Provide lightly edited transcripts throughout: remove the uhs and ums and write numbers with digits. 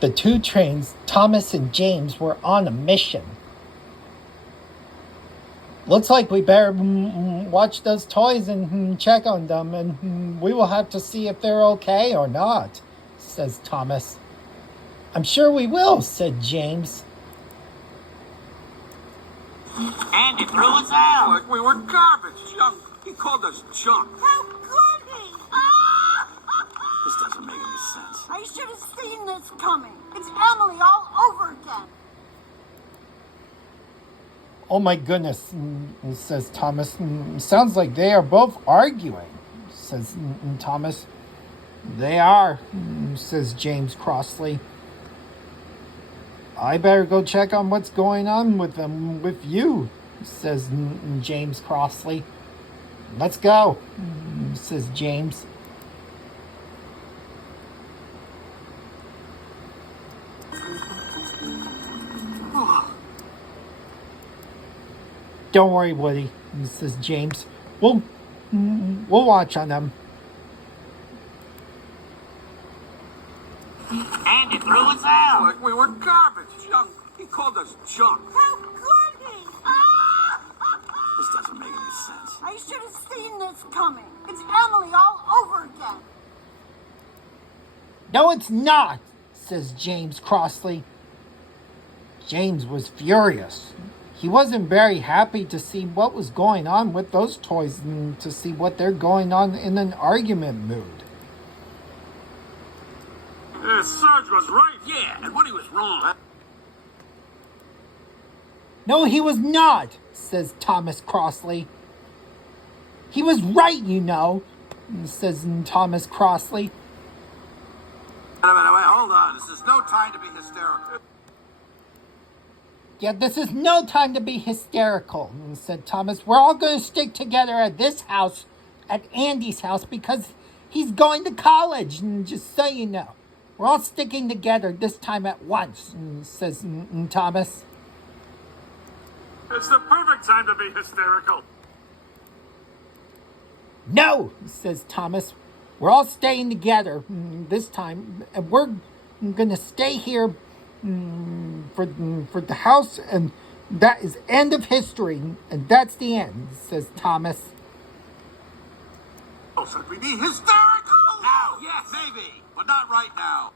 The two trains, Thomas and James, were on a mission. Looks like we better watch those toys and check on them, and we will have to see if they're okay or not, says Thomas. I'm sure we will, said James. Andy threw us out. Like we were garbage, junk. He called us junk. How could he? This doesn't make any sense. I should have seen this coming. It's Emily all over again. Oh my goodness, says Thomas. Sounds like they are both arguing, says Thomas. They are, says James crossly. I better go check on what's going on with them, with you, says James crossly. Let's go, says James. Don't worry, Woody, says James. We'll watch on them. Andy threw us out. Like we were garbage, junk. He called us junk. How could he? This doesn't make any sense. I should have seen this coming. It's Emily all over again. No, it's not, says James crossly. James was furious. He wasn't very happy to see what was going on with those toys and to see what they're going on in an argument mood. Sarge was right, yeah, and Woody was wrong. No, he was not, says Thomas crossly. He was right, you know, says Thomas crossly. Wait, hold on. This is no time to be hysterical. Yeah, this is no time to be hysterical, said Thomas. We're all going to stick together at this house, at Andy's house, because he's going to college, and just so you know. We're all sticking together this time at once, says Thomas. It's the perfect time to be hysterical. No, says Thomas. We're all staying together this time, and we're going to stay here for the house, and that is end of history, and that's the end, says Thomas. Oh, should we be hysterical? Now, yes, maybe, but not right now.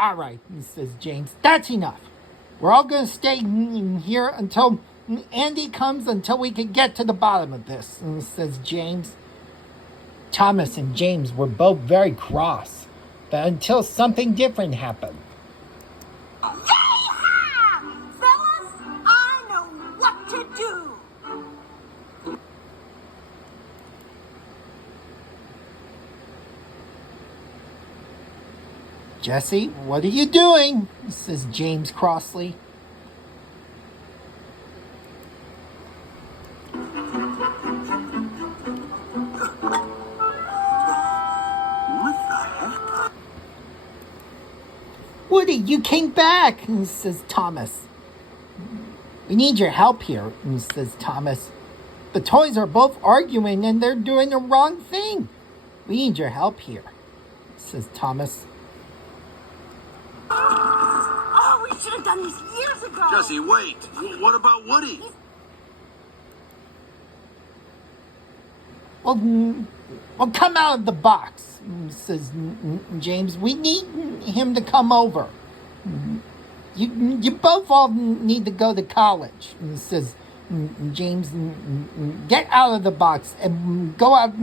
All right, says James. That's enough. We're all going to stay here until Andy comes, until we can get to the bottom of this, says James. Thomas and James were both very cross, but until something different happened. Yeehaw! Fellas, I know what to do. Jesse, what are you doing? Says James crossly. Woody, you came back, says Thomas. We need your help here, says Thomas. The toys are both arguing and they're doing the wrong thing. We need your help here, says Thomas. Oh, we should have done this years ago. Jesse, wait. What about Woody? Well, come out of the box, says James. We need him to come over. You both all need to go to college, says James. Get out of the box and go out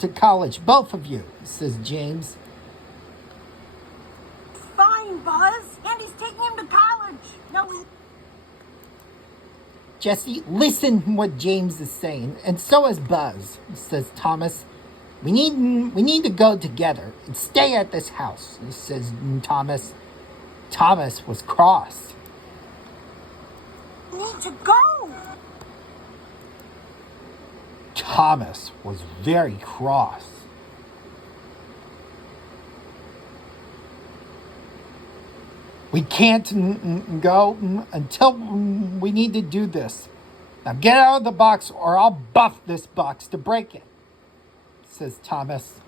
to college, both of you, says James. Fine, Buzz. Andy's taking him to college. No, Jesse, listen to what James is saying, and so is Buzz, says Thomas. We need to go together and stay at this house, says Thomas. Thomas was cross. we need to go. Thomas was very cross. We can't go until we need to do this. Now get out of the box or I'll buff this box to break it, says Thomas.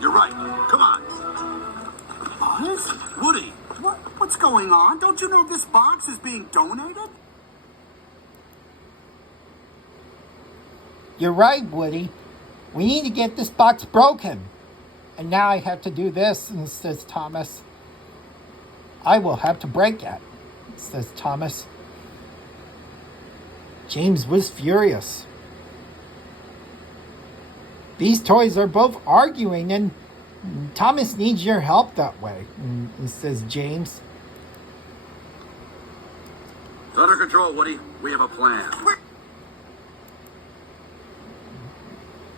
You're right. Come on. Buzz? Woody. What's going on? Don't you know this box is being donated? You're right, Woody. We need to get this box broken. And now I have to do this, says Thomas. I will have to break it, says Thomas. James was furious. These toys are both arguing, and Thomas needs your help that way, says James. It's under control, Woody. We have a plan.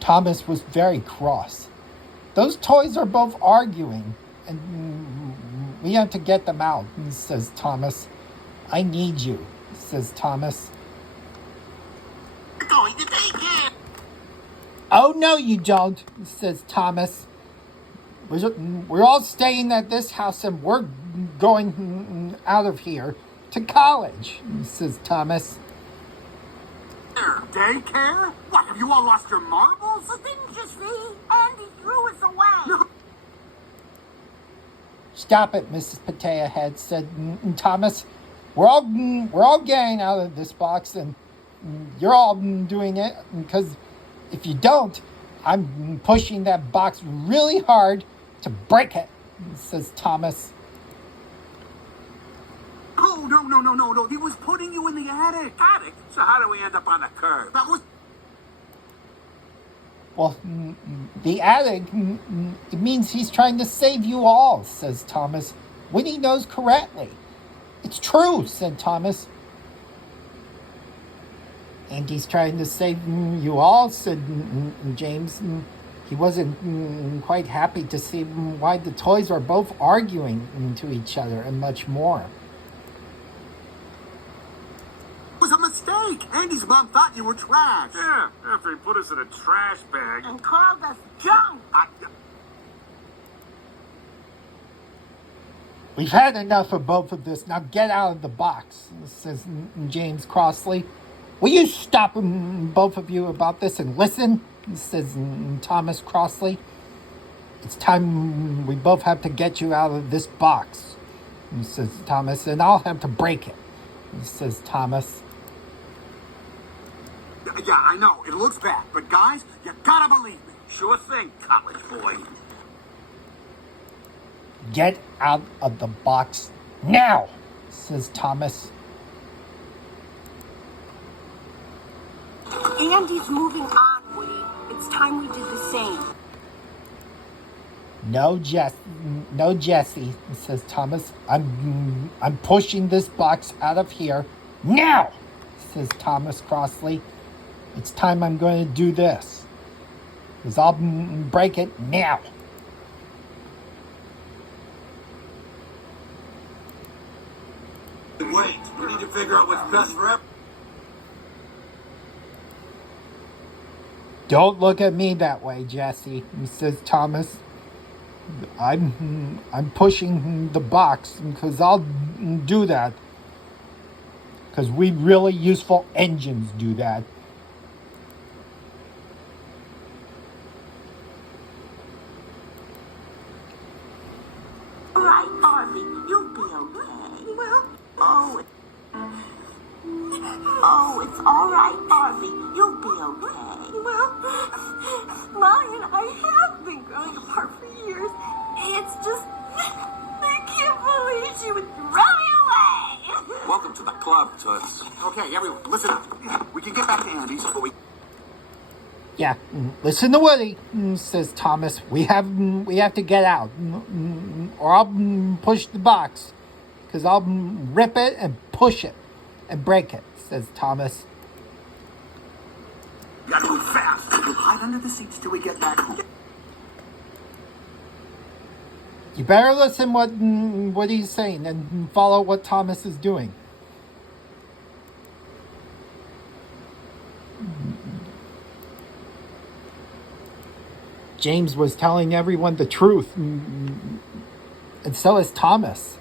Thomas was very cross. Those toys are both arguing, and we have to get them out, says Thomas. I need you, says Thomas. We're going to take it. Oh, no, you don't, says Thomas. We're all staying at this house and we're going out of here to college, says Thomas. Daycare? What, have you all lost your marbles? Well, didn't you see? Andy threw us away. No. Stop it, Mrs. Potato Head, said Thomas. We're all getting out of this box, and you're all doing it, because if you don't, I'm pushing that box really hard to break it, says Thomas. Oh, no. He was putting you in the attic. Attic? So how do we end up on the curb? That was... Well, the attic, it means he's trying to save you all, says Thomas. Winnie knows correctly. It's true, said Thomas. And he's trying to save you all, said James. He wasn't quite happy to see why the toys are both arguing to each other and much more. It was a mistake. Andy's mom thought you were trash. Yeah, after he put us in a trash bag. And called us junk. We've had enough of both of this. Now get out of the box, says James crossly. Will you stop both of you about this and listen, says Thomas crossly. It's time we both have to get you out of this box, says Thomas, and I'll have to break it, says Thomas. Yeah, I know. It looks bad. But guys, you gotta believe me. Sure thing, college boy. Get out of the box now, says Thomas. Andy's moving on, Woody. It's time we did the same. No, Jesse, says Thomas. I'm pushing this box out of here now, says Thomas crossly. It's time I'm going to do this, because I'll break it now. Wait, we need to figure out what's best for everyone. Don't look at me that way, Jesse, says Thomas. I'm pushing the box because I'll do that. Because we really useful engines do that. All right, Harvey, you'll be okay. Well, it's all right, Harvey. You'll be okay. Well, Molly and I have been growing apart for years. It's just, I can't believe she would throw me away. Welcome to the club, Toots. Okay, everyone, listen up. We can get back to Andy's, but we... Yeah, listen to Woody, says Thomas. We have to get out, or I'll push the box, because I'll rip it and push it and break it, says Thomas. You gotta move fast. We'll hide under the seats till we get back home. You better listen what he's saying and follow what Thomas is doing. James was telling everyone the truth, and so is Thomas.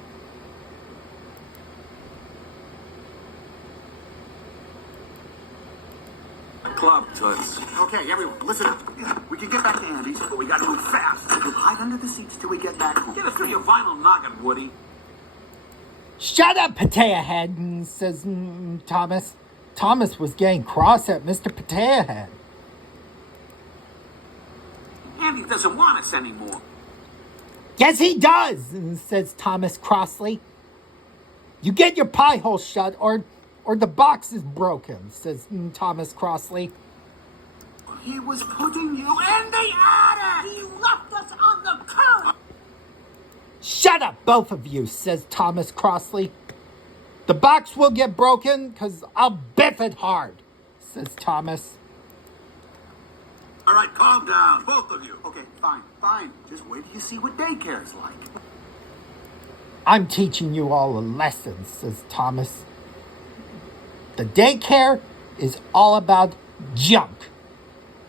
Club, Toots. Okay, everyone, listen up. We can get back to Andy's, but we gotta move fast. We'll hide under the seats till we get back home. Get us through your vinyl noggin, Woody. Shut up, Potato Head, says Thomas. Thomas was getting cross at Mr. Potato Head. Andy doesn't want us anymore. Yes, he does, says Thomas crossly. You get your pie hole shut or the box is broken, says Thomas crossly. He was putting you in the attic! He left us on the curb! Shut up, both of you, says Thomas crossly. The box will get broken because I'll biff it hard, says Thomas. All right, calm down, both of you. Okay, fine. Just wait till you see what daycare's like. I'm teaching you all a lesson, says Thomas. The daycare is all about junk.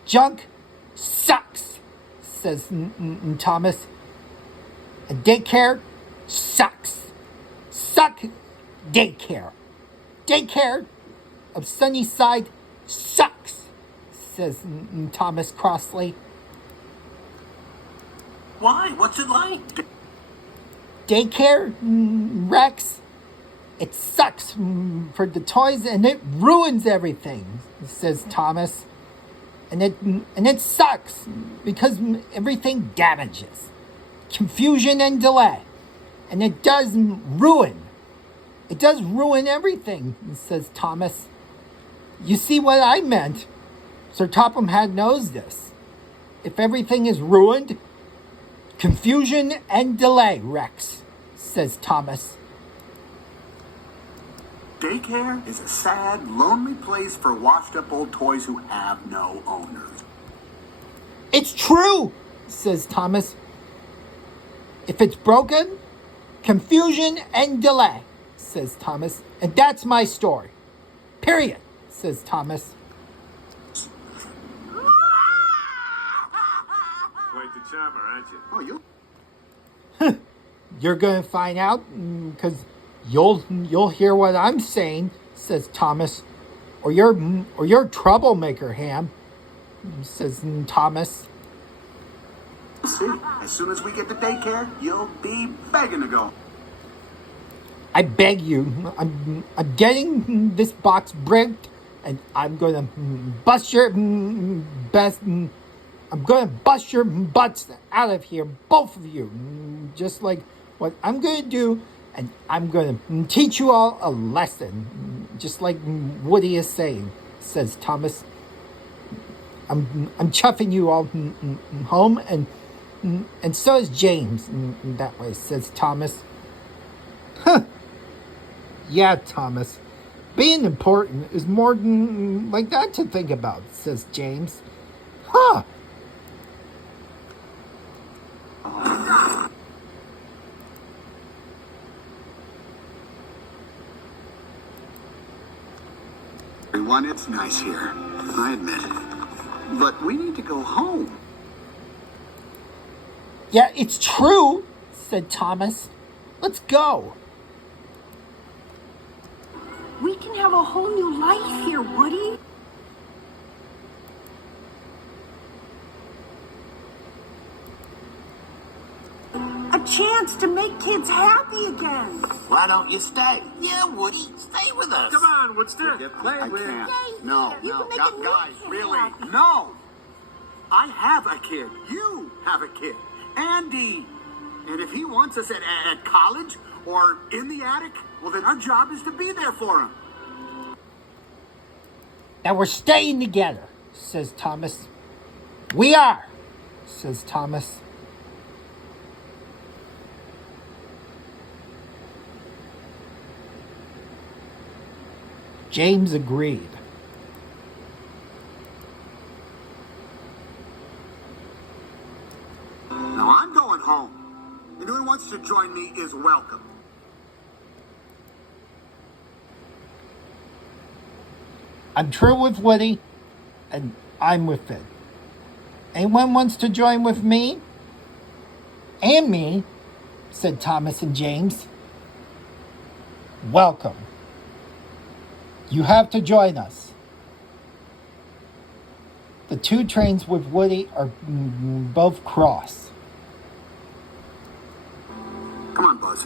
Junk sucks, says Thomas. And daycare sucks. Suck daycare. Daycare of Sunnyside sucks, says Thomas crossly. Why? What's it like? Daycare, Rex, it sucks for the toys and it ruins everything, says Thomas. And it sucks because everything damages. Confusion and delay. And it does ruin. It does ruin everything, says Thomas. You see what I meant? Sir Topham Hatt knows this. If everything is ruined, confusion and delay, Rex, says Thomas. Daycare is a sad, lonely place for washed-up old toys who have no owners. It's true, says Thomas. If it's broken, confusion and delay, says Thomas. And that's my story. Period, says Thomas. Quite the charmer, aren't you? Oh, you? You're going to find out because you'll hear what I'm saying, says Thomas. Or you're a troublemaker, Ham, says Thomas. We'll see. As soon as we get to daycare, you'll be begging to go. I beg you, I'm getting this box bricked, and I'm gonna bust your best. I'm gonna bust your butts out of here, both of you, just like what I'm gonna do, and I'm gonna teach you all a lesson, just like Woody is saying, says Thomas. I'm chuffing you all home, and so is James that way, says Thomas. Huh. Yeah, Thomas. Being important is more than like that to think about, says James. Huh. Everyone, it's nice here. I admit it. But we need to go home. Yeah, it's true, said Thomas. Let's go. We can have a whole new life here, Woody. A chance to make kids happy again. Why don't you stay? Yeah, Woody, stay with us. Come on, what's that? I can't. No, You no, can make a new guys, kid really, happy. no. I have a kid. You have a kid. Andy. And if he wants us at college or in the attic, well, then our job is to be there for him. And we're staying together, says Thomas. We are, says Thomas. James agreed. Now I'm going home. Anyone who wants to join me is welcome. I'm true with Woody, and I'm with Finn. Anyone wants to join with me? And me, said Thomas and James. Welcome. You have to join us. The two trains with Woody are both cross. Come on, Buzz.